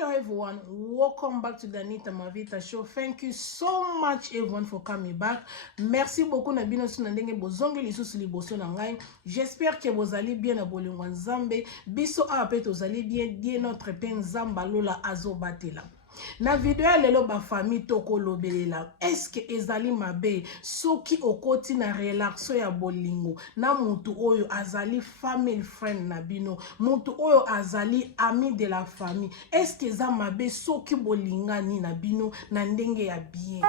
Hello everyone, welcome back to the Anita Mavita show. Thank you so much everyone for coming back. Merci beaucoup na bino suna ndenge bozongi lisusu liboso na ngai. J'espère que vous allez bien na bolingo nzambe. Biso ape tozali bien notre pen nzamba lola azobatela. Na video lelo ba famille toko lobelela. Est-ce que ezali mabe soki okoti na relaxo ya bolingo na mutu oyo azali family friend na bino, mutu oyo azali ami de la famille. Est-ce que eza mabe soki bolingani na bino na ndenge ya bien?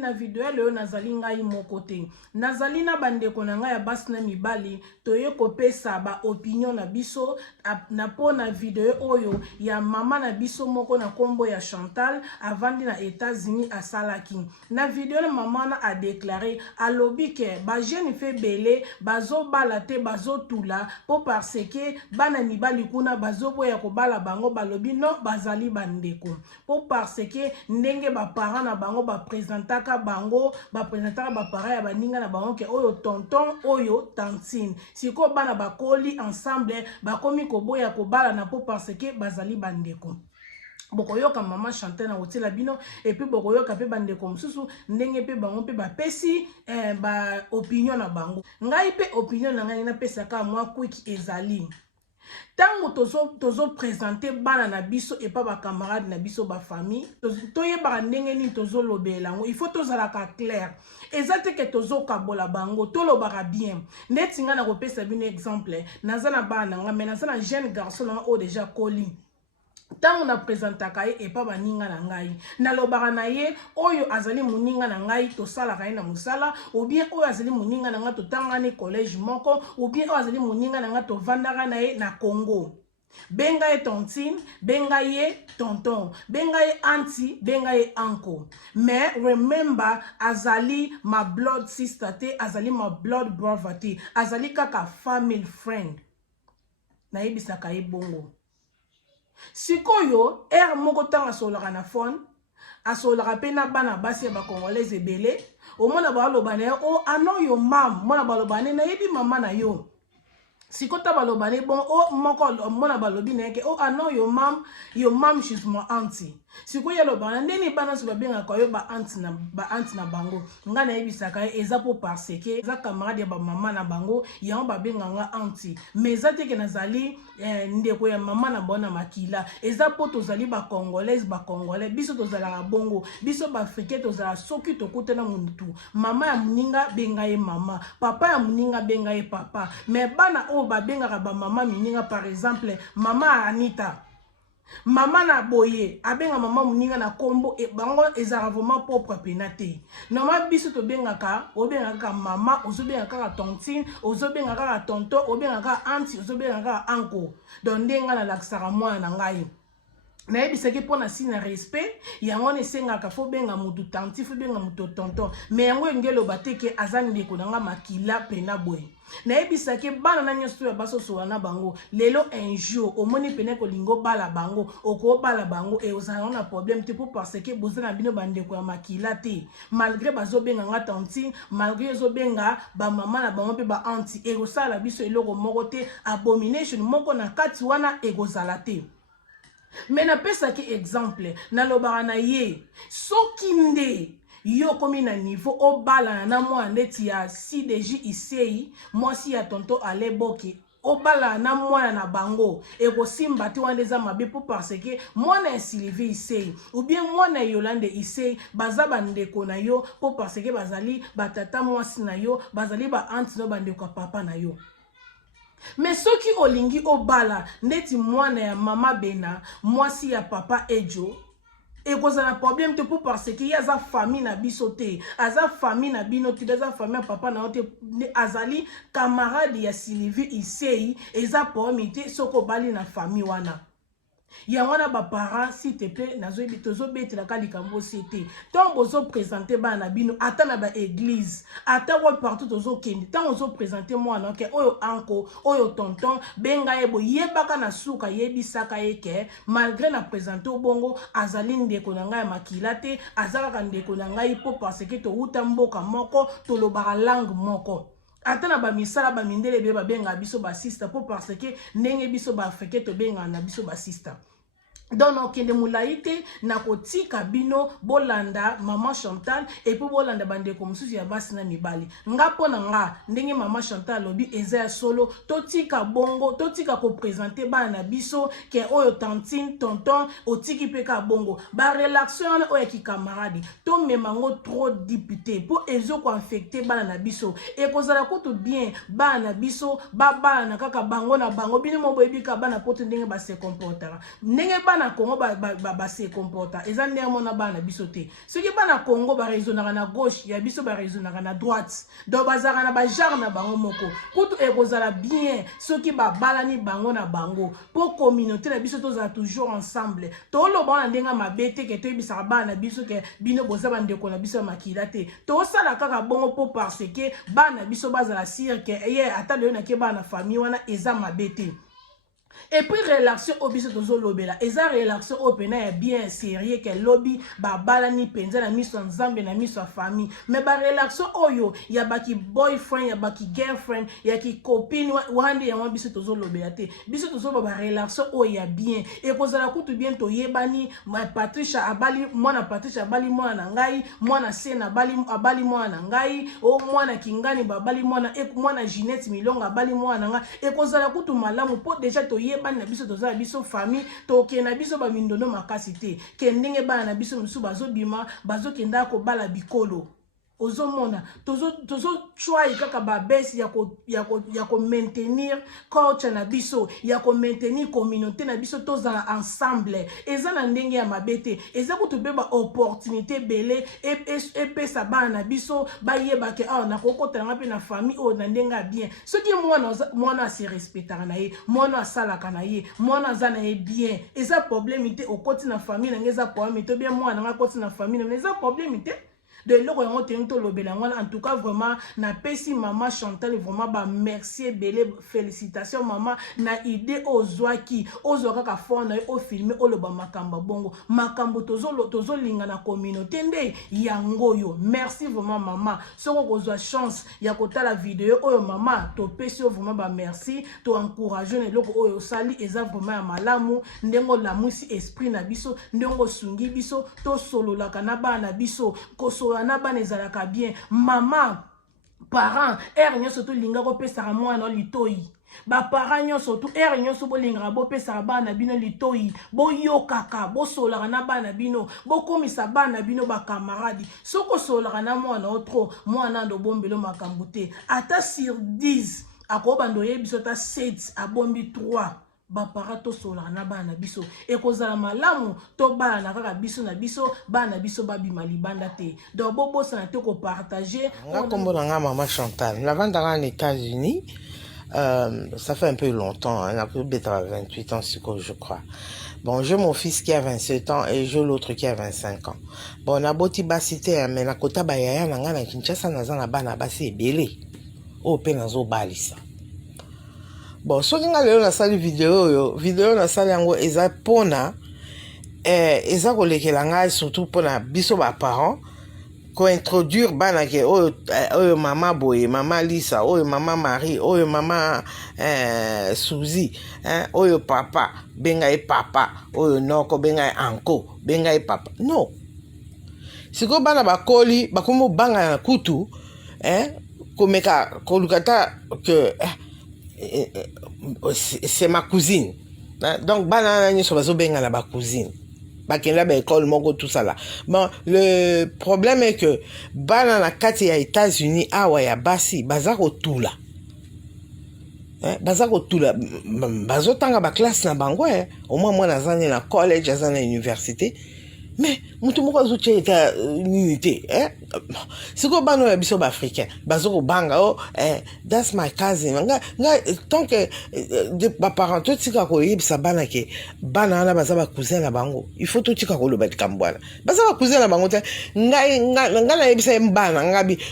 Na video leo nazali ngai moko te. Nazali na bandeko na ngai ya basi na mibali toye kopesa ba opinion na biso na po na video oyo ya mama na biso moko na kombo ya Chantal avandi na États-Unis asalaki. Na video na mama na a déclaré alobi ke ba jeune fe belé bazo bala te bazo tula po parce que bana mibali kuna bazo boya ko bala bango balobi no bazali bandeko po parce que ndenge ba parents na bango ba présentaka bango ba présentaka ba parents ya baninga na bango ke oyo tonton oyo tantine siko bana bakoli ensemble bakomi koboya ko bala na po parce que bazali bandeko. Bokoyoka mama Chantal na hotela bino et puis bokoyoka pe bandeko mususu ndenge pe bango pe ba pesi ba opinion na bango. Ngai pe opinion na ngai na pesa ka moi quick ezali. Tango tozo présenter bana na biso et pas ba camarade na biso ba famille toye ba ndenge ni tozo lobela ngo il faut tozala ka clair ezate ke tozo kabola bango tolo bara bien netinga na kopesa bino exemple nazana bana nga mais nazana jeune garçon na o déjà koli. Tant on a présenté kaye et pas baninga na ngai na lobara na ye oyo azali muninga na ngai to sala kaye na musala ou bien oyo azali muninga na nga to tangani collège moko ou bien oyo azali muninga na nga to vandaka na ye na Congo. Benga ye tontine, benga ye tonton, benga ye auntie, benga ye uncle. Mais remember azali my blood sister te, azali my blood brother te, azali kaka family friend. Na yebisaka ye bongo. Sikoyo moko tanga solaka na phone asolaka pe na bana basi ya ba congolais ebele omona ba lobane o ano yo mam mona ba lobane na yebi mama na yo sikota ba lobane bon o moko mona ba lobi na ke o ano your mom she's my auntie sikoyo lobana ndeni bana so ba benga ko yo ba auntie na bango nga na yebisaka eza po parce que eza camarade ya ba mama na bango ya ba benga nga auntie mais eza te ke nazali ndeko ya mama na bona makila eza po tozali ba congolais biso tozala bongo biso ba africain tozala soki tokuta na muntu mama ya muninga benga ye mama papa ya muninga benga ye papa mais bana o ba benga ba mama muninga par exemple mama Anita mama na boye abenga mama muninga na kombo e bango ezara vraiment propre penate normal biso to bengaka obengaka mama ozobengaka ka tontine ozobengaka ka tonton obengaka auntie ozobengaka uncle donc ndenga na laksara mwana na ngai na yebisaki pona si na respect yango nesengaka fo benga mutu tanti fo benga mutu tonton mais yango ngelo bateke azani ndeko nanga makila pena boye na yebisaki bana na nyoso ya baso so wana bango lelo un jour omoni pene ko lingo bala bango oko bala bango e ozana na problème te pour parce que bozana bino bandeko ya makila te malgré bazo benga nga tanti malgré zo benga ba mama na bango pe ba auntie e osala biso eloko moko te abomination moko na kati wana e gozala te. Mais na pesa ki exemple na lobara na ye soki nde yo komi na niveau o bala na mwa ndeti ya CDJ isei mwasi ya tonto aleboke o bala na mwana na bango e ko simba ti wandeza mabe po parce que mwana ya Sylvie isei ou bien mwana Yolande isei baza bandeko na yo po parce que bazali batata mwasi na yo bazali ba auntie no bandeko papa na yo. Mais soki olingi obala ndeti mwana ya mama bena mwasi ya papa ejo e kozala problème te pour parce que yaza famille na biso te aza famille na bino te aza famille ya papa na te azali camarade ya Sylvie isei eza problème te soko bali na famille wana Yangwana ba parents s'il te plaît nazo bitozo betela ka likambo cité tant bozo présenter bana bino ata na ba église ata ko partout tozo kendi tant ozo présenter mwana ke oyo anko oyo tonton benga yebo yebaka na suka yebisaka yeke malgré na présenter obongo azali ndeko na ngai makila te azaka ndeko na ngai po parce que to uta mboka moko to lobaka langue moko ata na ba misala ba mindele be ba benga biso ba sister po parce que ndenge biso ba africain to benga na biso ba sister. Donc kende mulaite na kotika bino bolanda maman Chantal et puis bolanda bande ko mususu ya basi na mibali ngapo na nga ndenge maman Chantal lobi eza ya solo totika bongo totika ko présenter bana biso ke oyo tantine tonton otiki peka bongo ba relation oyo ki camarade to memango trop député pour ezo ko infecter bana na biso e kozala kutu bien bana biso bana na kaka bango na bango bino mo boyebika bana poto ndenge ba se comportera ndenge na Congo ba se comporta ezande mona bana biso te soki bana Congo ba raisonnaka na gauche ya biso ba raisonnaka na droite donc bazaka na ba genre na bango moko kutu ekozala bien soki ba balani bango na bango pour communauté na biso tozala toujours ensemble to loba na ndenga mabete ke to bisaka bana biso ke bino boza bandeko na biso makila te to sala kaka bongo po parce que bana biso bazala sire ke ye ata le na ke bana famille wana eza mabete. Et puis relation obiso tozo lobela eza relation opena ya bien sérieux que lobby ba balani penza na miso nzambe na miso famille mais ba relation oyo ya baki boyfriend ya baki girlfriend ya ki copine wande ya biso tozo lobela te biso tozo ba relation oyo ya bien et kozala kutu bien to yebani ma Patricia abali mwana Patricia abali mwana na ngai mwana Sena abali mwana na ngai o mwana Kingani babali mwana e mwana Ginette Milonga abali mwana na ngai e kozala kutu malamu po déjà to bana na biso toza biso famille to ke na biso ba mindono makasi te ke ndenge bana na biso musu bazobima bazokenda ko bala bikolo ozomona tozo choix kaka ba besi ya ko maintenir culture na biso ya ko maintenir communauté na biso toza ensemble eza na ndenge ya mabete eza kutubeba opportunité belé et sa bana na biso ba yeba ke na kokota nga pe na famille o na ndenga bien soki mwana se respectaka na ye mwana asalaka na ye mwana azana ye bien eza problème te okoti na famille na ngeza problème te bien mwana nga koti na famille na eza problème te de l'eau en tout cas vraiment na pesi maman Chantal vraiment ba merci belé félicitations maman na idée ozwaki ozwaka fona o filmer o loba makamba bongo makambo tozo linga na communauté nde yangoyo merci vraiment maman soko kozwa chance ya kotala vidéo oyo maman to pesi vraiment ba merci to encourager ne loko oyo sali eza vraiment ya malamu ndengo la musi esprit na biso ndengo sungi biso to solola kana bana biso koso na bana ezalaka bien mama parent nyonso to linga ko pesa mwana litoi ba parent nyonso to nyonso bolinga bo pesa bana bino litoi boyokaka bosolaka na bana bino bokomisa bana bino ba camarade soko solaka na mwana otro mwana ndo bombelo makambo te ata sur 10 akobando yebiso ta 7 abombi 3 baparato sola na bana biso ekozala malamu to bana kaka biso na biso bana biso babima libanda te donc bobosa na te ko partager comme nga maman Chantal la vente en États-Unis ça fait un peu longtemps elle a plus de 28 ans je crois. Bon, j'ai mon fils qui a 27 ans et j'ai l'autre qui a 25 ans. Bon, on a beau tibasité mais na kota bayaya na nga na Kinshasa na zana bana basi ebele o pe nazo balisa. Bon, soki nga lelo na sali video na sali yango eza pona eza kolekela ngai surtout pona biso ba parents ko introduire bana ke oyo mama boye mama Lisa oyo mama Marie oyo mama Suzy oyo papa benga e papa oyo noko benga e anko benga e papa no siko bana bakoli bakomo banga na kutu komeka kolukata que c'est ma cousine. Donc, banana sur la benga la cousine. Bakenda ba école moko tout ça là. Bon, le problème est que banana kati ya États-Unis awa ya basi bazako tout là. Bazako tout là. Bazotanga ba classe na bango au moins moi nazane na collège, nazane na université. mais mutu moko azotia eta nini te sikoyo bana oyo ya biso baafricain bazokobanga that's my cousin nga tant que baparent totika koyebisa bana ke bana wana baza bacousin na bango il faut totika koloba likambo wana baza bacousin na bango te ngai nayebisa ye bana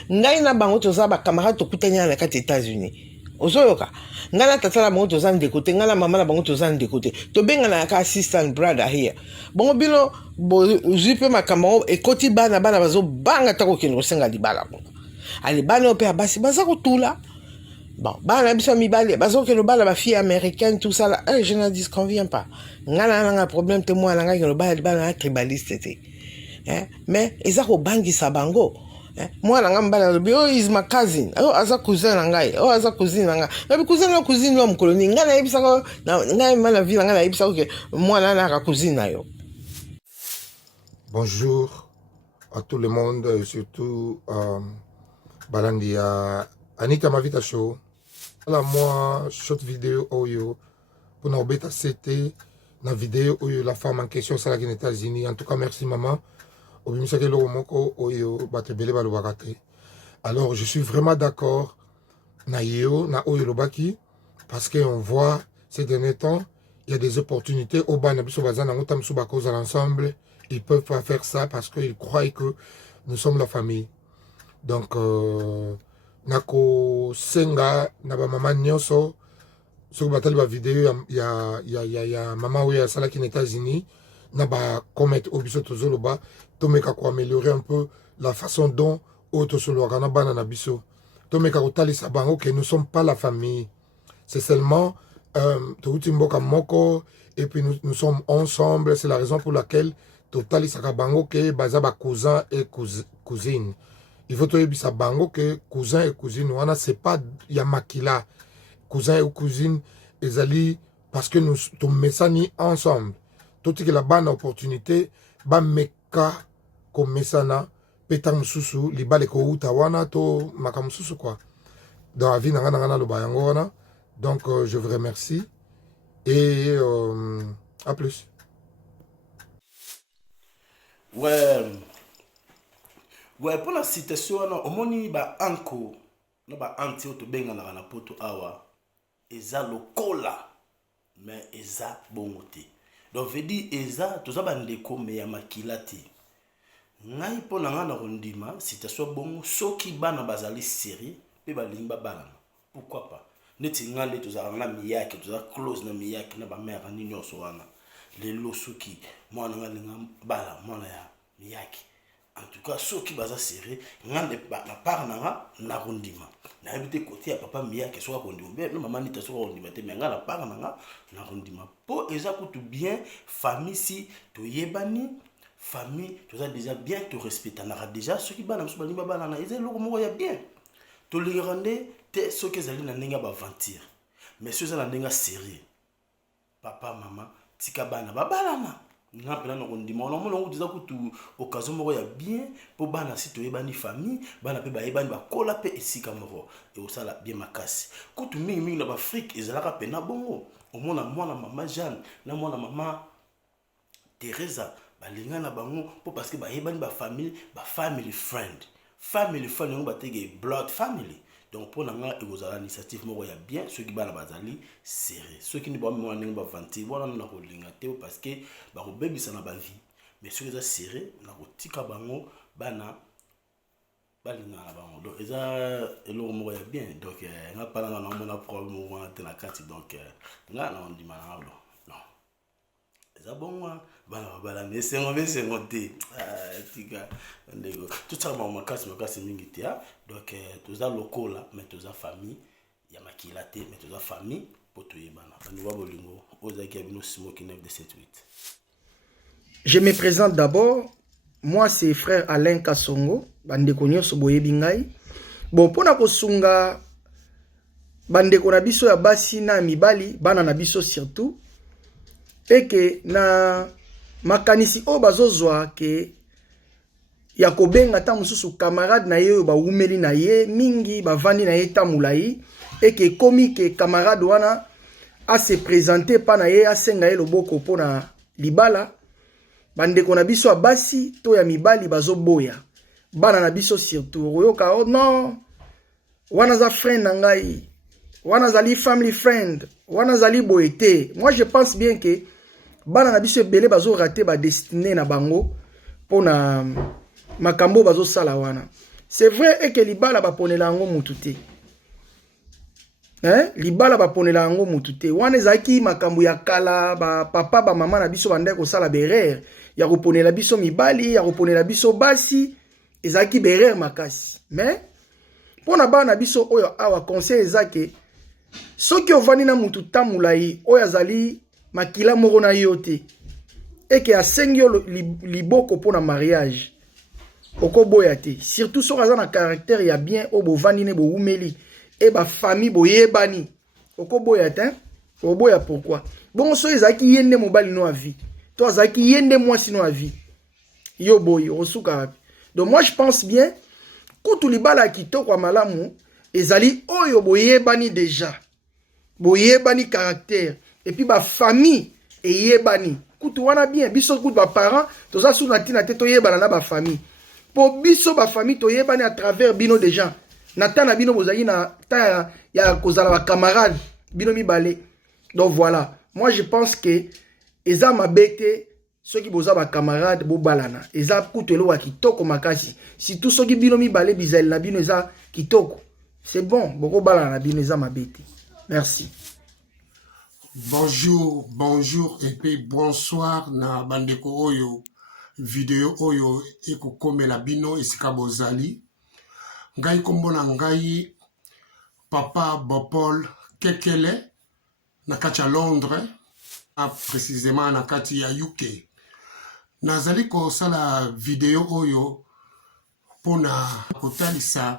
ngai na bango toza bacamarade tokutani na kati États-Unis ozoyoka ngai na tata na bango toza ndeko te ngai na mama na bango toza ndeko te tobengana yaka assistant brother here bongo bino bozwi mpe makambo ekoti bana bazobanga ta kokende kosenga libala kuna ali bana oyo mpe ya basi baza kotula bon bana na biso ya mibali bazokende bala bafille américaine tout ça là je ne disconviens pas ngai nanga problème te mwana ngai kende bala libala na tribaliste te mais eza kobangisa bango mwana nga mbala lobi is my cousin aza cousin na ngai aza cousine na ngai nabi cousin na cousine wa mkoloni ngai nayebisaka ngai mana vie ngai nayebisaka ke mwana naka cousine na yo. Bonjour à tout le monde et surtout balandi à Anita Mavita Show. La moi short vidéo oyo pour na obeta c'était na vidéo oyo la femme en question ça là qui aux États-Unis. En tout cas merci maman. Alors je suis vraiment d'accord na oyo lobaki parce qu'on voit ces derniers temps il y a des opportunités au bas ensemble ils peuvent pas faire ça parce qu'ils croient que nous sommes la famille donc nako senga na ba mama nyonso sur batali ba vidéo ya mama oyo sala qui aux États-Unis na ba commettre au biso tozoloba tomeka ko améliorer un peu la façon dont auto solo kana bana na biso tomeka ko talisa bango que nous sommes pas la famille c'est seulement touti mboka moko et puis nous sommes ensemble c'est la raison pour laquelle totalisa ka bango que baza ba cousin et cousine il faut toyebisa bango que cousin et cousine wana c'est pas ya makila cousin et cousine ezali parce que nous tomesani ensemble tout que la bonne opportunité ba meka comme mesana petang susu libale ko utawana to makam susu quoi dans la vie nanga lo bayango wana donc je vous remercie et à plus. Ouais pour la citation au moni ba anko no ba anti to benga na poto awa eza lokola mais eza bongote. Donc veut dire eza toza bandeko me ya makila te ngai po na ngana rondima citation bongo soki bana bazali série pe balingi balana pourquoi pas neti ngale toza na miyake toza close na miyake na ba mère ni nyonso wana lelo soki mwana ngale bala mwana ya miyake en tout cas soki baza série ngande na part na rondima na habité côté ya papa miyake soka rondima no maman ni soka rondima te mais ngala part na rondima po eza kutu bien famille si to yebani famille tu as déjà bien te respecter na déjà ceux qui bana musu balimba bana na eza loko moko ya bien to lingande te ceux qui zali na ndinga ba aventure mais ceux za na ndinga série papa maman tika bana ba balana na pela na kondima on mo longo diza kutu occasion moko ya bien po bana si to yebani famille bana pe ba yebani ba kola pe esika moko et au sala bien makasi kutu mingi na ba Afrique ezalaka pe na bongo au mona mwana mama Jeanne na mwana mama Teresa balinga na bango po parce que ba yebani ba family friend ngo batege blood family donc pour nanga ekozala initiative moko ya bien ceux qui bana bazali serré ceux qui ne ba mwana ngo ba vanti bona na ko linga te parce que ba ko bebisa na ba vie mais ceux qui za serré na ko tika bango bana balinga na bango donc eza elo moko ya bien donc nga pala na mona problème wana te na kati donc nga na ndima na lo eza bongo bala mesengo te tika ndego tout ça makasi mingi te donc toza lokola mais toza famille ya makila te mais toza famille po toyebana bana bolingo ozaki abino smoki 9 de 78. Je me présente d'abord, moi c'est frère Alain Kasongo bandeko nyonso boyebi ngai bon pona kosunga bandeko na biso ya basi na mibali bana na biso surtout et que na makanisi o bazozwa ke ya kobenga ta mususu camarade na ye ba umeli na ye mingi bavandi na ye tamulai et que komi ke camarade wana a se présenter pa na ye asenga ye loboko pona libala bandeko na biso ya basi to ya mibali bazoboya bana na biso surtout oyoka oh non wana za friend na ngai wana zali family friend wana zali boete. Moi je pense bien que bana na biso ebele bazo rater ba destinée na bango pona makambo bazo sala wana. C'est vrai et que libala baponela ngo mutu te. Libala baponela ngo mutu te. Wana ezaki makambo ya kala ba papa ba mama na biso bande ko sala berere ya koponela biso mibali ya koponela biso basi ezaki berere makasi. Mais pona bana biso oyo awa conseil ezake soki ovani na mutu tamulai oyo azali makila moko na yo te eke asengi yo liboko pona mariage okoboya te, surtout soki aza na caractère ya bien o bovandi ne boumeli e ba famille boyebani okoboya te. Oboya pourquoi bon so ezaki yende mobali no avi to azaki yende mwasi no avi yo boy osuka wapi. Donc moi je pense bien kutu libala kitoko kwa malamu ezali oyo boyebani déjà boyebani caractère et puis ba famille eyebani kutu wana bien biso kutu ba parents toza suna tina te toyebana na ba famille po biso ba famille toyebani à travers bino déjà na tana bino bozali na ta ya kozala ba camarades bino mibale. Donc voilà, moi je pense que eza mabete ceux qui boza ba camarades bo balana eza kutu elo wa kitoko makasi surtout ceux qui bino mibale bizali na bino eza kitoko c'est bon boko balana na bino eza mabete. Merci. Bonjour, bonjour et puis bonsoir na bandeko oyo video oyo eko komela bino esika bozali. Ngai kombona ngai Papa Bopol Kekele na kati ya Londres, précisément na kati ya UK. Nazali kosala video oyo pona kotalisa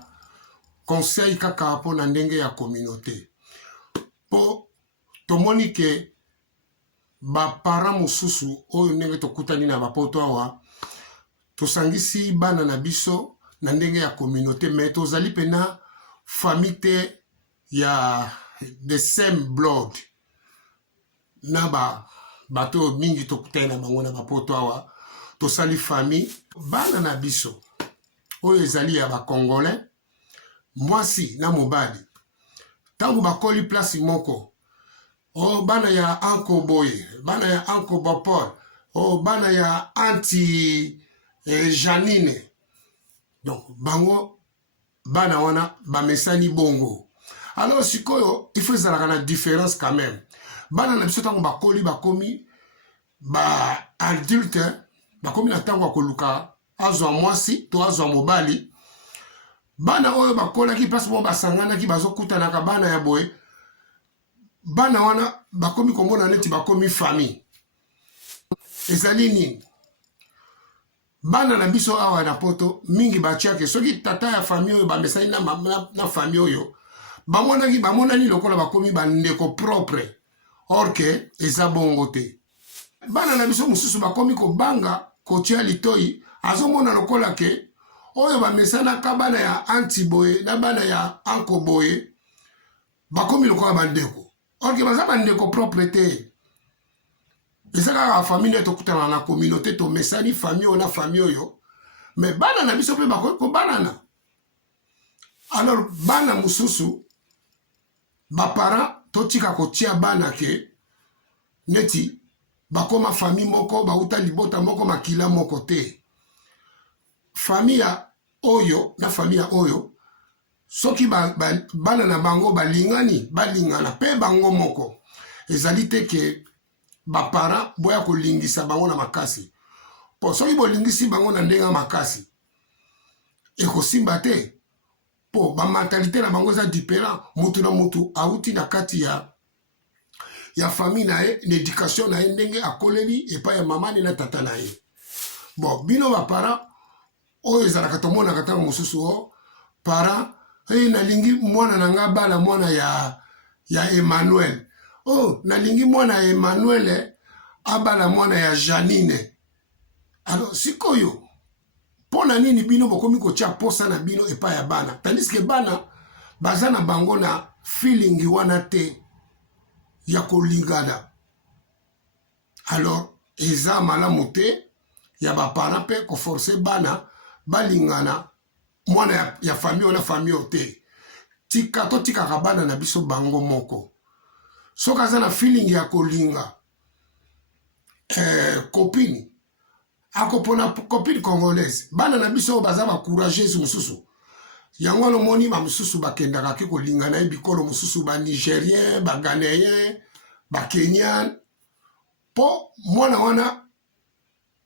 conseil kaka pona ndenge ya communauté. Po tomoni ke ba para mususu oyo ndenge tokutani na bapoto awa tosangisi bana na biso na ndenge ya communauté mais tozali pena famille te ya the same blood na bato mingi tokutani na bango na bapoto awa tosali famille bana na biso oyo ezali ya ba congolais mwasi na mobali tango bakoli place moko oh bana ya Uncle Boye, bana ya Uncle Bopol, oh bana ya Auntie Janine. Donc bango bana wana bamesani bongo. Alors sikoyo il faut zala na différence quand même. Bana na biso tango bakoli bakomi ba adulte bakomi na tango akoluka azwa mwasi to azwa mobali. Bana oyo bakola ki place mo basangana ki bazokutana ka bana ya boye. Bana wana bakomi komona neti bakomi famille. Ezali nini? Bana na biso awa na poto mingi bachiake soki tata ya famille oyo bamesani na famille oyo bamona ni lokola bakomi bandeko propre. Or que eza bongo te. Bana na biso mususu bakomi kobanga kotia litoi azomona lokola ke oyo bamesana ka bana ya Auntie Boye na bana ya Uncle Boye bakomi lokola bandeko. Or que baza bandeko propre te. Ezaka la famille tokutana na communauté to mesani famille na famille oyo. Mais bana na biso pe bakoki ko banana. Alors bana mususu ba parents totika kotia bana ke neti bakoma famille moko bauta libota moko makila moko te. Famille oyo na famille oyo soki bana na bango balingana pe bango moko ezali te ke ba para boya kolingisa bango na makasi po soki bolingisi bango na ndenga makasi ekosimba te po ba mentalité na bango za différent mutu na mutu auti na kati ya famille na ye l'éducation na ye ndenge akoleli epa ya mamani na tata na ye. Bon bino ba para oyo ezalaka tomona katanga mosusu o para nalingi mwana na nga bala mwana ya Emmanuel. Oh, nalingi mwana ya Emmanuel abala mwana ya Janine. Alors sikoyo pona nini bino bokomi kotia posa na bino epa ya bana. Tandis que bana baza na bango na feeling wana te ya kolingana. Alors eza malamu te ya bapara mpe koforce bana balingana mwana ya famille ona famille ote totikaka bana na biso bango moko soki aza na feeling ya kolinga copine akopona copine congolaise bana na biso baza bacourageuse mosusu yango wana omoni bamosusu bakendaka ke kolingana ye bikolo mosusu banigérien baghanéen bakenyan mpo mwana wana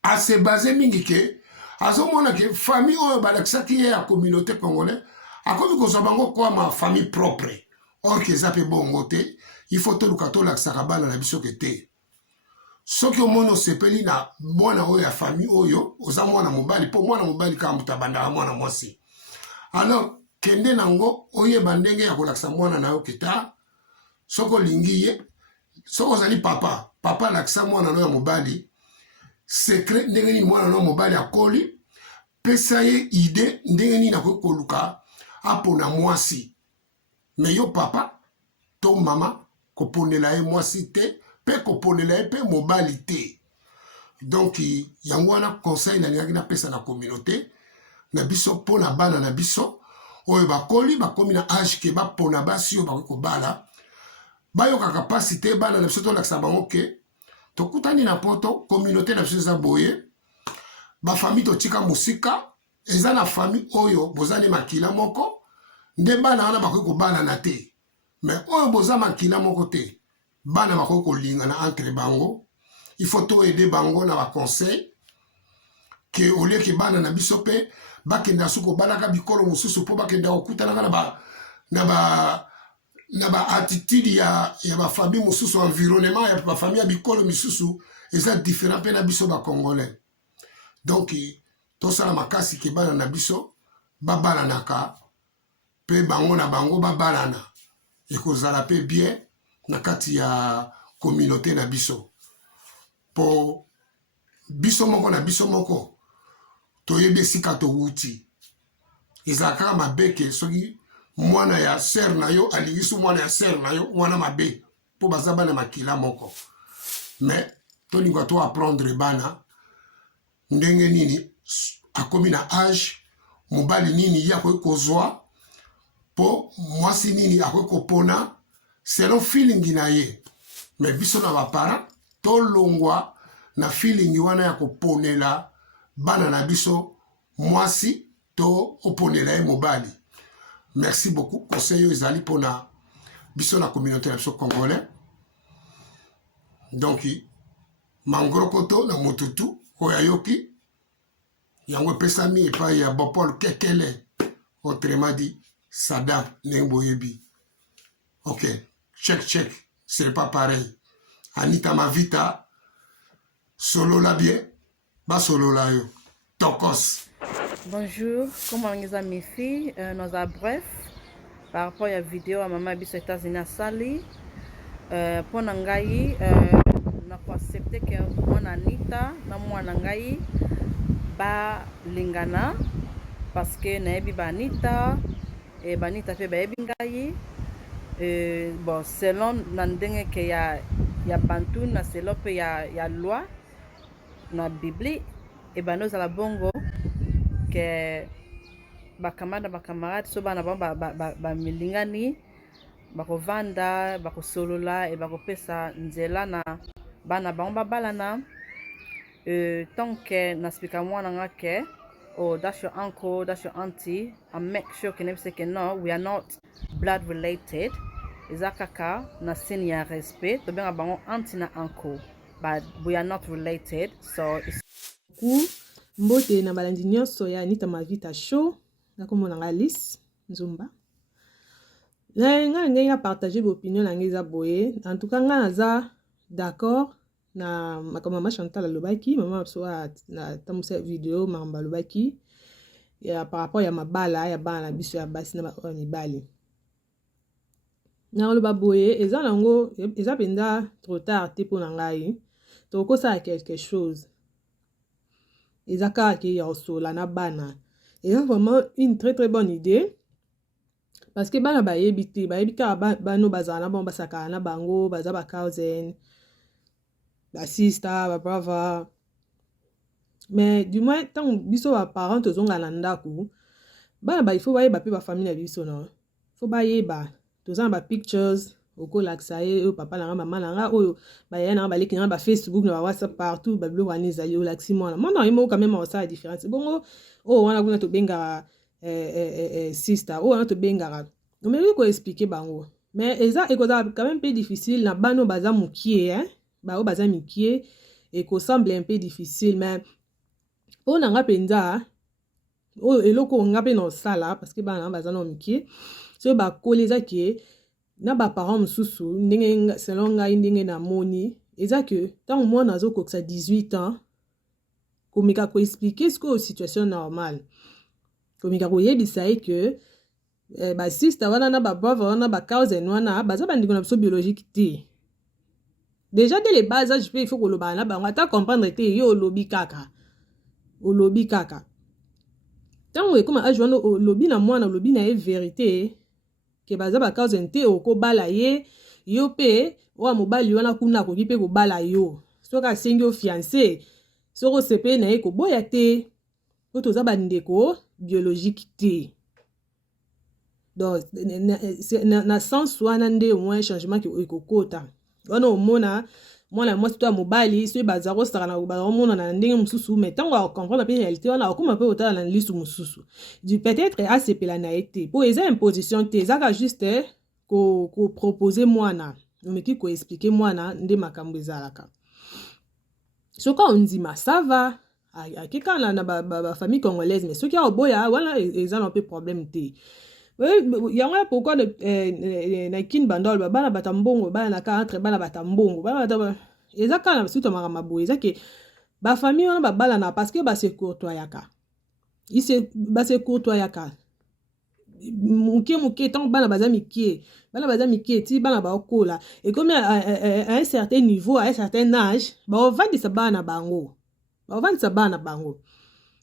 ase base mingi ke azomona ke famille oyo balakisaki ye ya communauté congolais akomi kozwa bango kwama famille propre or ke eza mpe bongo te il faut toluka tolakisaka bana na biso ke te soki omoni osepeli na mwana oyo ya famille oyo oza mwana mobali mpo mwana mobali kaka moto abandaka mwana mwasi alors kende nango oyeba ndenge ya kolakisa mwana na yo keta soki olingi ye soki ozali papa alakisa mwana na yo ya mobali secret ndenge nini mwana na yo mobali akoli pesa ye ide ndenge nini akoki koluka apona mwasi me yo papa to mama koponela ye mwasi te mpe koponela ye mpe mobali te donc yango wana conseil nalingaki napesa na communauté na biso mpo na bana na biso oyo bakomi na age ke bapona basi oyo bakoki kobala bayokaka mpasi te bana na biso tolakisa bango ke tokutani na poto communauté na biso eza boye bafamille totika mosika eza na famille oyo bozali makila moko nde bana wana bakoki kobalana te me oyo boza makila moko te bana bakoki kolingana entre bango il faut toede bango na baconseil ke olie ke bana na biso mpe bakenda su kobalaka bikolo mosusu mpo bakenda kokutanaka na baattitude ya bafamille mosusu environnement ya bafamille ya bikolo misusu eza différent mpe na biso bacongolais donc tosala makasi ke bana na biso babalanaka mpe bango na bango babalana ekozala mpe bien na kati ya communauté na biso mpo biso moko na biso moko toyebi esika towuti ezala kaka mabe ke soki mwana ya ser na yo alingi so mwana ya ser na yo wana mabe mpo baza bana makila moko me tolinga to apprendre bana ndenge nini akomi na age mobali nini ye akoki kozwa mpo mwasi nini akoki kopona selon feeling na ye me biso na baparent tolongwa na feeling wana ya koponela bana na biso mwasi to oponela ye mobali merci beaucoup conseil oyo ezali mpona biso na communauté na biso congolais donc mangrokoto na motutu oyo ayoki yango epesami epai ya bopol kekele autrement dit Sadam ndenge boyebi ok check c'est pas pareil Anita Mavita solola bien basolola yo tokos. Bonjour, comment les amis filles, nous avons bref par rapport à la vidéo à maman biso États-Unis à Sali pour nangai na ko accepter que mon Anita na moi nangai ba lingana parce que na ebi banita et banita pe ba ebi ngai bon selon na ndenge que ya bantu na selon pe ya loi na Bible et ben nous à la bongo que bacamarade so bana ba milingani bakovanda bakosolola e bakopesa nzela na bana bango babalana tant que na speaker mwana nga ke oh that's your uncle, that's your auntie, and make sure que never say que no, we are not blood related. Ezakaka na senior respect to benga bango auntie na uncle, but we are not related, so it's mbote na balandi nyonso ya Anita Mavita show nakomona nga Alice Nzumba nga ngai partager opinion na ngeza boye en tout cas nga naza d'accord na makamama Chantal alobaki mama so na tamusa video mamba alobaki ya par rapport ya mabala ya bana biso ya basi na ba mibali na loba boye eza nango eza penda trop tard te pona ngai to kosa quelque chose ezaka ki yosola na bana et vraiment une très bonne idée parce que bana bayebi ka bano bazana bon basaka na bango baza ba cousin ba sister ba brother mais du moins tant biso ba parents tozonga na ndako bana ba il faut ba pe ba famille na biso non faut ba yeba tozana ba pictures okolakisa ye oyo papa nanga mama nanga oyo bayaya nanga baleki nanga ba Facebook na ba WhatsApp partout babiloko wana ezali olakisi mwana oyemo quand même osala différence bongo oyo wana kuna tobengaka sister oyo wana tobengaka omebi koexplike bango mais eza ekozala quand même peu difficile na bano baza mokie bao baza mikie ekosemble un peu difficile mais mpo na nga mpenza oyo eloko oyo nga mpe na osala parce que bana nanga baza na mikie soki bakoli eza ke na baparent mosusu ndenge selon ngai ndenge namoni eza ke ntango mwana azokokisa 18 ans komeka koexplike sikoyo situation normale komeka koyebisa ye ke basista wana na babrother wana bacousin wana baza bandeko na biso biologique te déjà dès les bas âge mpe il faut kolobana na bango ata comprendre te ye olobi kaka ntango ekoma age wana olobi na mwana olobi na ye vérité ke baza bakausin te okobala ye yo mpe oya mobali wana kuna akoki mpe kobala yo soki asengi yo fiancé soki osepeli na ye koboya te po toza bandeko biologique te donc na sens wana nde omoi changement ekokota wana omona mwana mwasi to ya mobali soki baza kosaka na bazomonana na ndenge mosusu mais ntango akomprendre mpe réalité wana akoma mpe kotala na lisu mosusu du peut-être asepela na ye te mpo eza imposition te ezaka juste kopropose mwana omeki koexplike mwana nde makambo ezalaka soki ondima sava akekana na bafamille congolaise mais soki aoboya wana eza na mpe problème te yango ya pourquoi na kini bandolo bana batambongo bana na ka entre bana batambongo bana eza kana basuto makama boye eza ke ba famille wana babala na parce que base courtoyaka muke tant bana baza mikie ti bana baokola et comme à un certain niveau à un certain âge baovandisa bana bango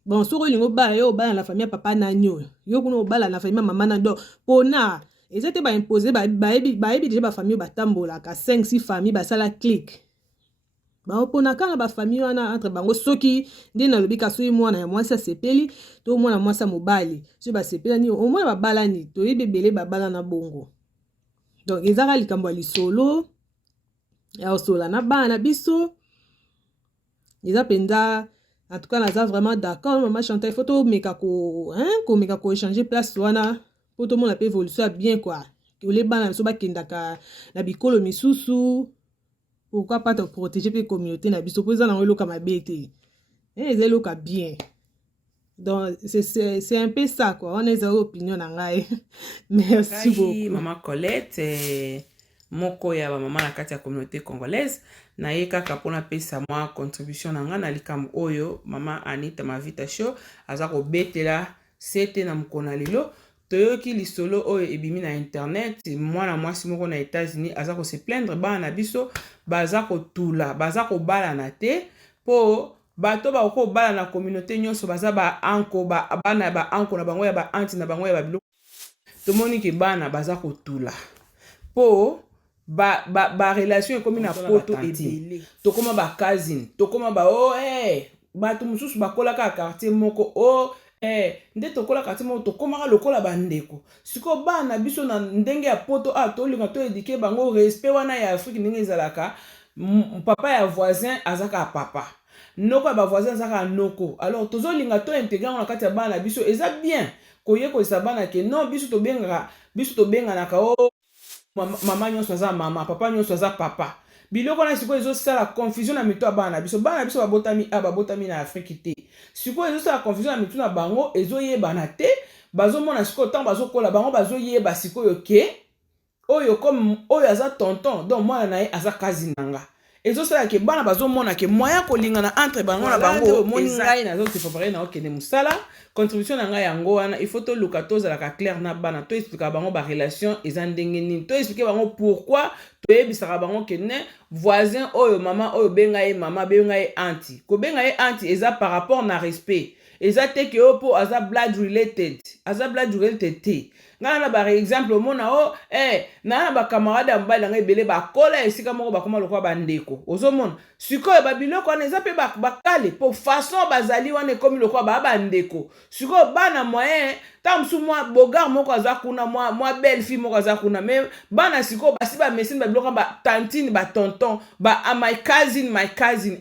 bon soko olingo bala yo obala na famille ya papa nani oyo yo kuna obala na famille ya mama nani donc mpona eza te baimpose bayebi deja bafamille oyo batambolaka 5-6 famille basala clique baopona kaka bafamille wana entre bango soki nde nalobi ka soki mwana ya mwasi asepeli to mwana mwasi ya mobali soki basepelani omona babalani toyebi ebele babala na bongo donc ezaka likambo ya lisolo ya osola na bana na biso eza mpenza. En tout cas, naza vraiment d'accord. Maman Chantal, il faut tout meka ko échanger place wana pour tout le monde a évolution bien quoi. Que les bana so ba kendaka na bikolo misusu. Pourquoi pas te protéger les communautés na biso poza na loka mabete. Les loka bien. Donc c'est un peu ça quoi. On est zéro opinion na ngai. Merci beaucoup. Maman Colette moko ya ba mama na kati ya communauté congolaise na ye kaka pona pesa mwa contribution na nga na likambo oyo mama Anita Mavita Show aza ko betela sete na mkona lelo toyoki lisolo oyo ebimi na internet mwana mwasi moko na États-Unis aza ko se plaindre bana na biso baza ko tula baza ko bala na te po bato ba ko bala na communauté nyonso baza ba anko ba bana ba anko na bango ya ba anti na bango ya ba bilo tomoni ke bana baza ko tula po ba relation ekomi na poto ebele tokoma ba cousin tokoma ba bato mosusu bakola ka quartier moko nde tokola quartier moko tokoma lokola bandeko siko bana biso na ndenge ya poto tolinga to éduquer bango respect wana ya Afrique ndenge ezalaka papa ya voisin azaka papa noko ba voisin azaka noko alors tozolinga to intégrer na kati ya bana biso eza bien koyeko sabana ke non biso to benga na ka mama nyonso aza mama papa nyonso aza papa biloko na sikoyo ezosala confusion na mito ya bana biso babotami na Afrique te sikoyo ezosala confusion na mito na bango ezoyebana te bazomona sikoyo ntango bazokola bango bazoyeba sikoyo ke oyo comme oyo aza tonton donc mwana na ye aza kazi nanga ezosala ke bana bazomona ke moyen kolingana entre bango na bango omoni ngai nazotepopare na okende mosala contribution na ngai yango wana il faut toluka tozalaka clair na bana to expliquer bango ba relation eza ndenge nini to expliquer bango pourquoi toyebisaka bango ke ne voisin oyo mama oyo benga ye mama benga ye anti ko benga ye anti eza par rapport na respect eza te ke opo aza blood related te ngana na par exemple omona o na ba camarade ya mobali nanga ebele bakola esika moko bakoma lokwa bandeko ozomona sikoyo babiloko wana eza mpe bakale po façon bazali wana ekomi lokwa bandeko sikoyo bana moyen ta mosusu mwa bogar moko aza kuna mwa belle fille moko aza kuna me bana sikoyo basi bamesini babiloko batantine batonton my cousin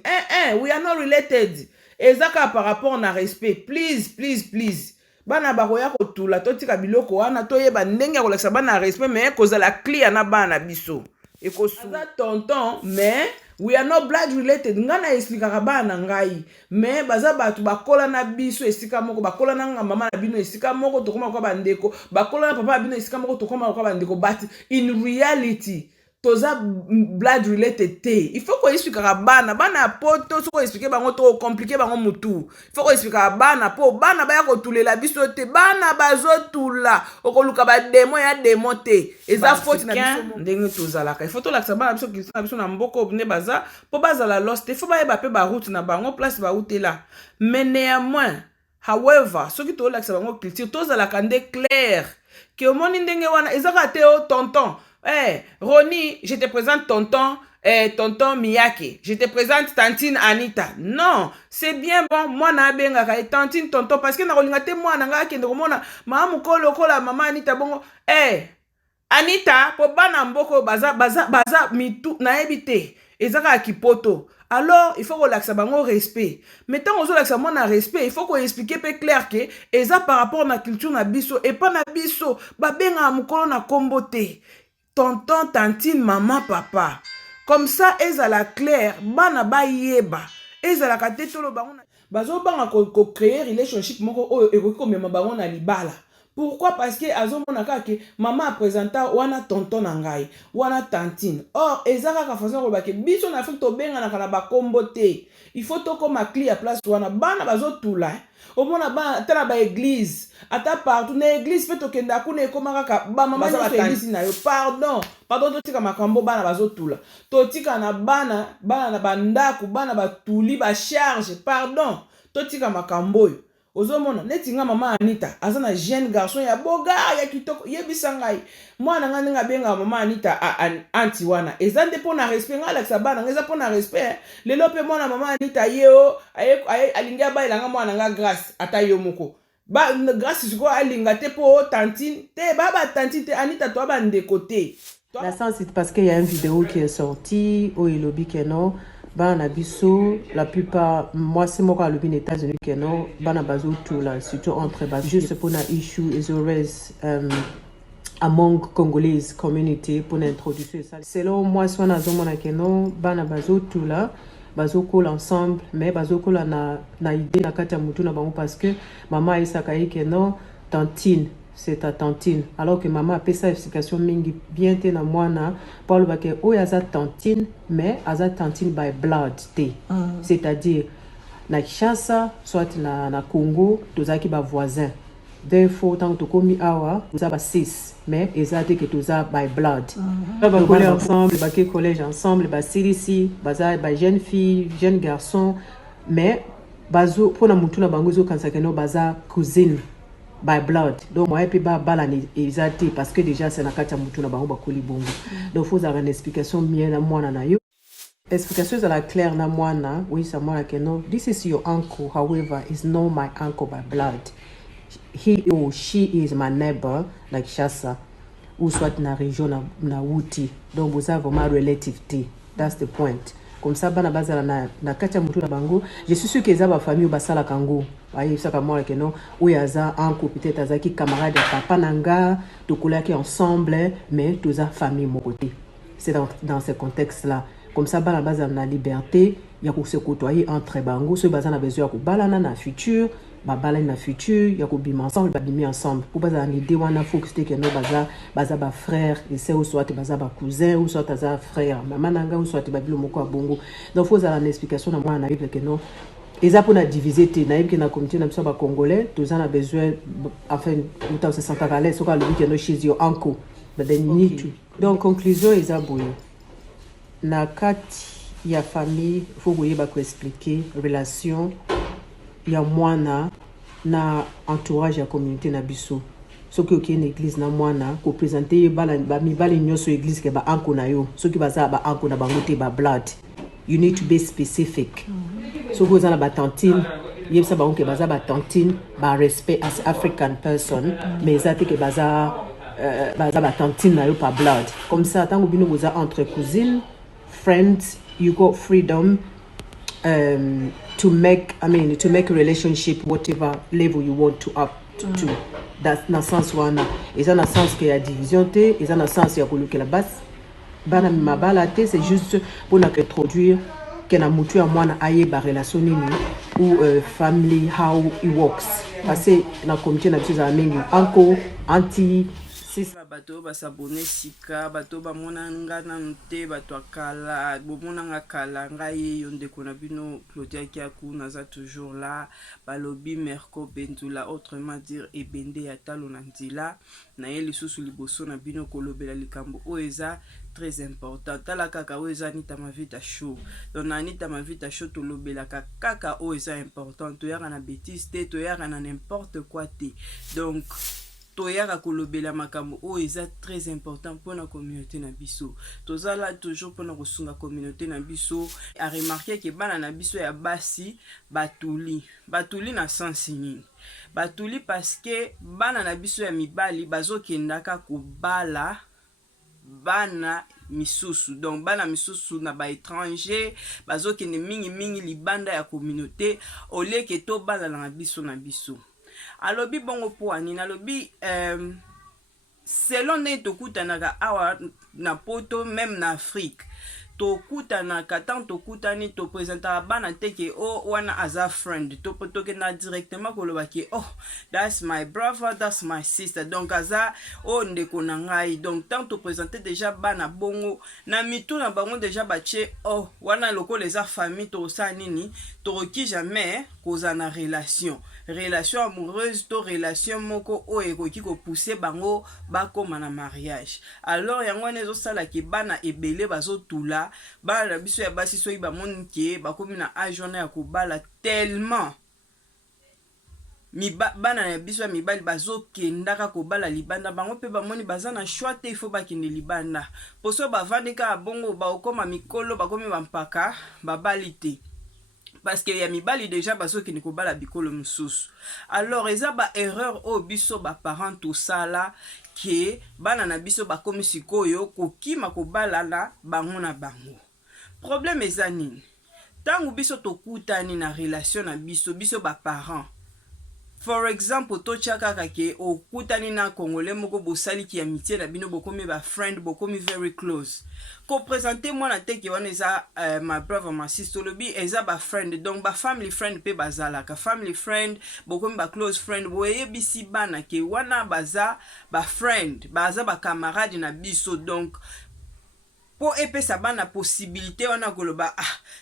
we are not related eza kaka par rapport na respect please bana bakoya kotula totika biloko wana toyeba ndenge ya kolakisa bana respect me kozala clear na bana biso ekosuza tonton mais we are not blood related ngana explikaka bana ngai mais baza bato bakola na biso esika moko bakola na nga mama na bino esika moko tokoma kwa bandeko bakola na papa na bino esika moko tokoma kwa bandeko but in reality toza blood related te il faut ko expliquer bana poto so ko expliquer bango to compliquer bango mutu il faut ko expliquer bana po bana ba ya ko tulela biso te bana bazotula okoluka ba demo ya demo te eza faute na biso ndenge tozalaka il faut to lakisa bana biso kilisa biso na mboko ne baza po bazala lost il faut ba yeba pe ba route na bango place ba route là mais néanmoins however soki to lakisa bango culture tozalaka nde clair ke omoni ndenge wana ezaka te o tonton Ronnie, je te présente tonton Miyake. Je te présente tantine Anita. Non, c'est bien bon. Moi, na benga tantine tonton parce que na rolinga te moi na nga kende komona mamu kolo kola mama Anita bongo. Anita, po bana mboko baza mitu na ebite. Ezaka kipoto. Alors, il faut relaxer bango respect. Mais tant qu'on relaxe mon respect, il faut qu'on explique peu clair que eza par rapport na culture na biso et pas na biso. Ba benga mukolo na kombote. Tonton, tantine, maman, papa. Comme ça, ezala clair, bana ba yeba. Ezala katetolo bango. Bazo banga ko créer relationship moko o ekoko mema bango na libala. Pourquoi? Parce que azomona kake maman a présenté wana tonton na ngai, wana tantine. Or ezaka ka façon ko bake biso na Afrique to benga na kana ba kombote. Il faut to comme clear place wana bana bazo tula. Omona ba tala ba église, ata partout na église pe to kenda kuna ekoma kaka ba mama na église na yo. Pardon to tika makambo bana bazo tula. To tika na bana na bandako bana batuli ba charge. Pardon to tika makambo yo. Ozomona netinga mama Anita azana jeune garçon ya boga ya kitoko yebisa ngai mwana nga nga benga mama Anita anti wana ezande pona respect nga lakisa bana ngeza pona respect lelo pe mwana mama Anita yeo alinga ba ilanga mwana nga grâce ata yo moko ba grâce siko alinga te po tantine te baba tantine te Anita to ba ndeko te. La sens c'est parce qu'il y a une vidéo qui est sortie au Elobi Keno. Bana biso, la plupart, moi c'est moi qui ai les États-Unis qui non, bana bazo tout là, surtout entre bas. Juste pour na issue is always among Congolese community pour introduire ça. Selon moi, soit na zone na keno, bana bazo tout là, bazo call ensemble, mais bazo call na idée na kati ya mutu na bango parce que maman isa kai keno tantine. C'est ta tantine. Alors que maman a fait sa explication mingi bien te na mwana Paul bake o yaza tantine mais aza tantine by blood te. C'est-à-dire na Kinshasa soit na Congo tozaki ba voisin. Des fois tant que komi awa toza ba 6 mais ezate que toza by blood. Ba collège ensemble, ba collège ensemble, ba CDC, ba jeune fille, jeune garçon mais bazo pona mutu na bango zo kansaka no baza cousine. By blood. Donc moi et puis ba balani exacté parce que déjà c'est na kata mutu na bango bakoli bongo. Donc faut avoir une explication bien na mwana na yo. Explication à la claire na mwana, oui ça moi que no. This is your uncle, however, is not my uncle by blood. He or she is my neighbor like Shasa ou soit na région na Wuti. Donc vous avez vraiment relativity. That's the point. Comme ça bana bazala na kata mutu na bango, je suis sûr que za ba famille basala kango. Ayi ça comme moi que non, ou yaza uncle peut-être azaki camarade de papa nanga, to kolaki ensemble mais tous a famille mon côté. C'est dans ce contexte là. Comme ça bana bazala na liberté, ya ko se côtoyer entre bango, ce bazana besoin ko balana na futur. Babala na futur ya ko bima ensemble ba bimi ensemble pour baza l'idée wana faut que que no baza ba frère et c'est ou soit baza ba cousin ou soit baza frère maman nanga ou soit ba bilo moko bongo donc faut avoir une explication na moi na bible que non eza pour na diviser te na yebiki na communauté na biso ba congolais tous en a besoin enfin muta se senta à l'aise so ka le week no she's your uncle but then you need to donc conclusion eza boye na kati ya famille faut boye ba ko expliquer relation ya mwana na entourage ya communauté na biso soki okie na église na mwana ko présenter ye bala mibali nyonso église ke ba anko na yo soki baza ba anko na bango te ba blood you need to be specific soki oza na ba tantine yebisa bango ke baza ba tantine ba respect as African person mais eza te ke baza ba tantine na yo pa blood comme ça tango bino boza entre cousines friends you got freedom to make a relationship whatever level you want to up to that's na sens wana eza na sens que ya division te eza na sens ya kolukela basi bana mabala te c'est juste pour na introduire que na mutu ya mwana ayeba relation nini ou family how it works parce que na communauté na biso za mingi uncle auntie bato basabone sika bato bamona nga nanu te bato akala bomonanga kala ngai yo ndeko na bino Claudia Kiaku naza toujours là balobi Merco Benzula autrement dire ebende ya talo na nzila na ye lisusu liboso na bino kolobela likambo oyo eza très important tala kaka oyo eza Anita Mavita Show donc na Anita Mavita Show tolobelaka kaka oyo eza important toyaka na bêtise te toyaka na n'importe quoi te donc toyaka kolobela makambo oyo eza très important pour la communauté na biso tozala toujours pour na kosunga communauté na biso a remarquer que bana na biso ya basi batuli na sens nini batuli parce que bana na biso ya mibali bazokendaka kobala bana misusu donc bana misusu na ba étranger bazokende mingi libanda ya communauté oleke to bala na biso na biso alobi bongo po anina alobi selon ne tokutanaka awa na poto même na Afrique tokutanaka tant tokutani to présentaka bana teke o wana aza friend to tokenda directement koloba ke oh that's my brother that's my sister donc aza o ndeko na ngai donc tant to présenter déjà bana bongo na mitu na bango déjà bache oh wana loko les famille to sa nini to ki jamais koza na relation amoureuse to relation moko o ekoki ko pousser bango bakoma na mariage alors yango nezo sala ke bana ebele bazotula bana biso ya basi soyi ba monke bakomi na age wana ya kobala tellement bana ya biso ya mibali bazokendaka kobala libanda bango pe bamoni baza na choix te il faut bakende libanda poso bavandika bongo baokoma mikolo bakomi bampaka babali te parce que ya mibali déjà bazokende kobala bikolo mususu alors eza ba erreur o biso ba parents tout ça là que bana na biso bakomi sikoyo kokima kobala na bango na bango problème eza nini tangu biso tokutani na relation na biso ba parents for example tochaka kake okutani na congolais moko bosali ki amitié na bino bokomi ba friend bokomi very close ko présenter moi na teke wana eza my brother my sister lobi eza ba friend donc ba family friend pe bazala ka family friend bokomi ba close friend boye bisi bana ke wana baza ba friend baza ba camarade na biso donc po epesa bana possibilité wana koloba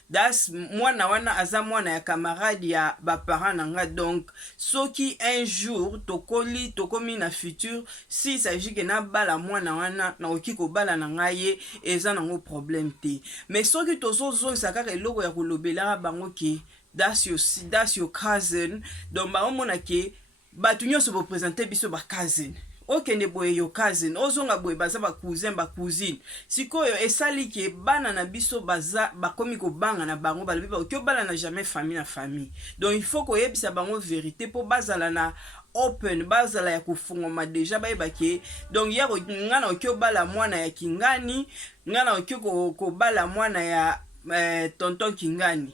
das mwana wana aza mwana ya camarade ya ba parents nanga donc soki un jour tokomi na futur si s'agit que na bala mwana wana na okiko bala na ngaye eza nango problème te mais soki tozo sakaka eloko ya kolobela bango ke that's your cousin donc ba omona ke batu nyonso bo présenter biso ba cousin okende boye yo cousin ozonga boye baza ba cousin ba cousine sikoyo esali ke bana na biso baza bakomi ko banga na bango balobi ba okyo bala na jamais famille na famille donc il faut ko yebisa bango vérité po bazala na open bazala ya kufungoma déjà bayebake donc ya ngana okyo bala mwana ya kingani ngana okyo ko bala mwana ya tonton kingani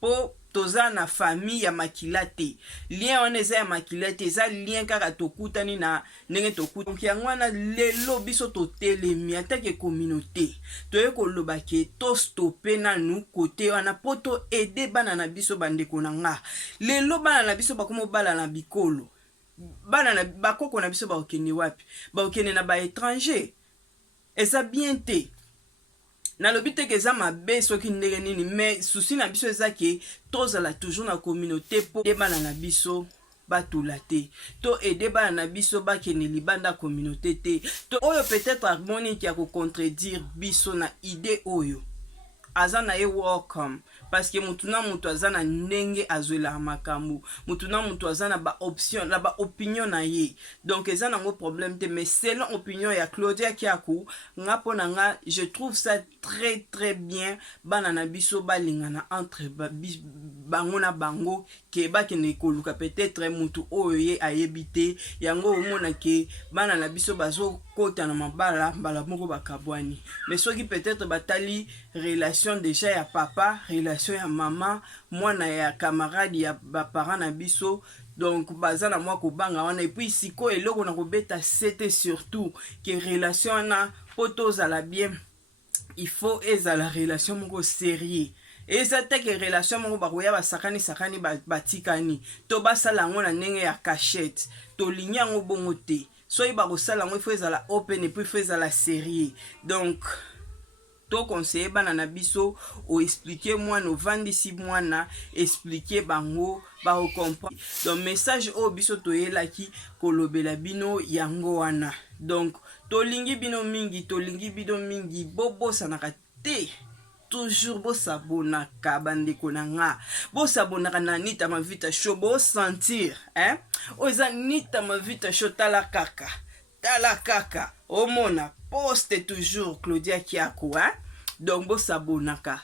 po toza na famille ya makilate lien wana eza ya makilate eza lien kaka tokutani na ndenge tokuta donc yango wana lelo biso totelemi atake communauté toye koloba ke to stopper nanu kote wana po to aider bana na biso bandeko na nga lelo bana na biso bakomo bala na bikolo bana na bakoko na biso baokende wapi baokende na ba étranger eza bien te na lobite ke za mabe soki ndenge nini mais souci na biso eza ke tozala toujours na communauté po bana na biso batula te to aider bana na biso bakene libanda communauté te to oyo peut-être harmonique ya ko contredire biso na idée oyo azana e welcome parce que mutu na mutu aza na ndenge azwelaka makambo, mutu na mutu aza na ba option na ba opinion na ye. Donc eza nango problème te, mais selon opinion ya Claudia Kiakou, nga pona nga je trouve ça très très bien bana na biso balingana entre bango na bango ke bakende koluka peut-être mutu oyo ye ayebite yango omona ke bana na biso bazo kota na mabala mbala moko bakabwani. Mais soki peut-être batali relation déjà ya papa, relation ya mama, mwana ya camarade ya baparent na biso, donc baza na mwa kobanga wana. Et puis siko eloko na kobeta c'était surtout que relation na poto za la bien, il faut ezala relation moko sérieux. Et ça te que relation moko bakoya basakani sakani batikani to basala ngo na ndenge ya cachette to linya ngo bongo te. Soit bakosala ngo il faut ezala open et puis il faut ezala sérieux. Donc to conseiller bana na biso o expliquer moi no vandisi mwana expliquer bango ba o comprendre. Donc message o biso to yelaki kolobela bino yango wana. Donc to lingi bino mingi bobo sanaka te. Toujours bo sabonaka bandeko na nga, bo sabonaka na Anita Mavita Show, bo sentir hein oza Anita Mavita Show tala kaka omona poste toujours Claudia Kiakou hein. Donc bo sabonaka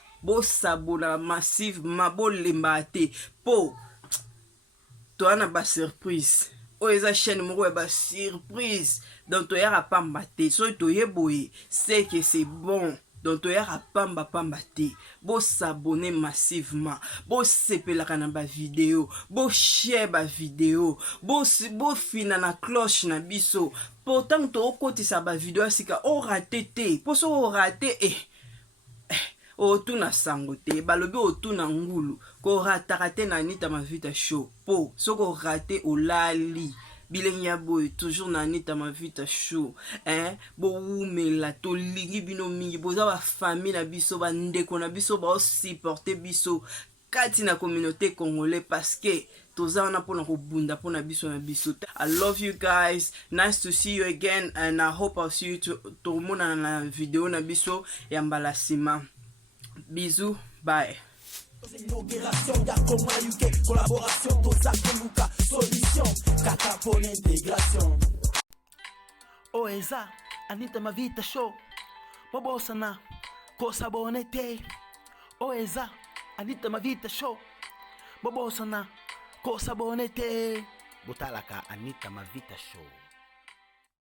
massive mabolemba te po to ana ba surprise oza chaîne moko ya ba surprise. Donc to yara pamba te, so to yeboye c'est que c'est bon. Donc to yara pamba te, bo s'abonner massivement, bo sepelaka na ba vidéo, bo share ba vidéo, bo fina na cloche na biso. Pourtant to okotisa ba vidéo asika o raté te, poso o raté o tuna sango te, balobi o tuna ngulu, ko rate na Anita Mavita Show, po soko raté o lali. Bilenya boy toujours na Anita Mavita Show hein, bo umela to lingi bino mingi, boza ba famille na biso, ba ndeko na biso ba supporter biso kati na communauté congolais parce que toza na pona ko bunda pona biso na biso. I love you guys, nice to see you again and I hope I'll see you to mona na video na biso ya mbalasima. Bisous, bye. Inauguration, Yakoma UK, collaboration, Tosaka Luka, solution, Kaka pour l'intégration. Oh eza, Anita Mavita Show, Bobo sana, kosa bonete. Oh eza, Anita Mavita Show, Bobo sana, kosa bonete. Botalaka Anita Mavita Show.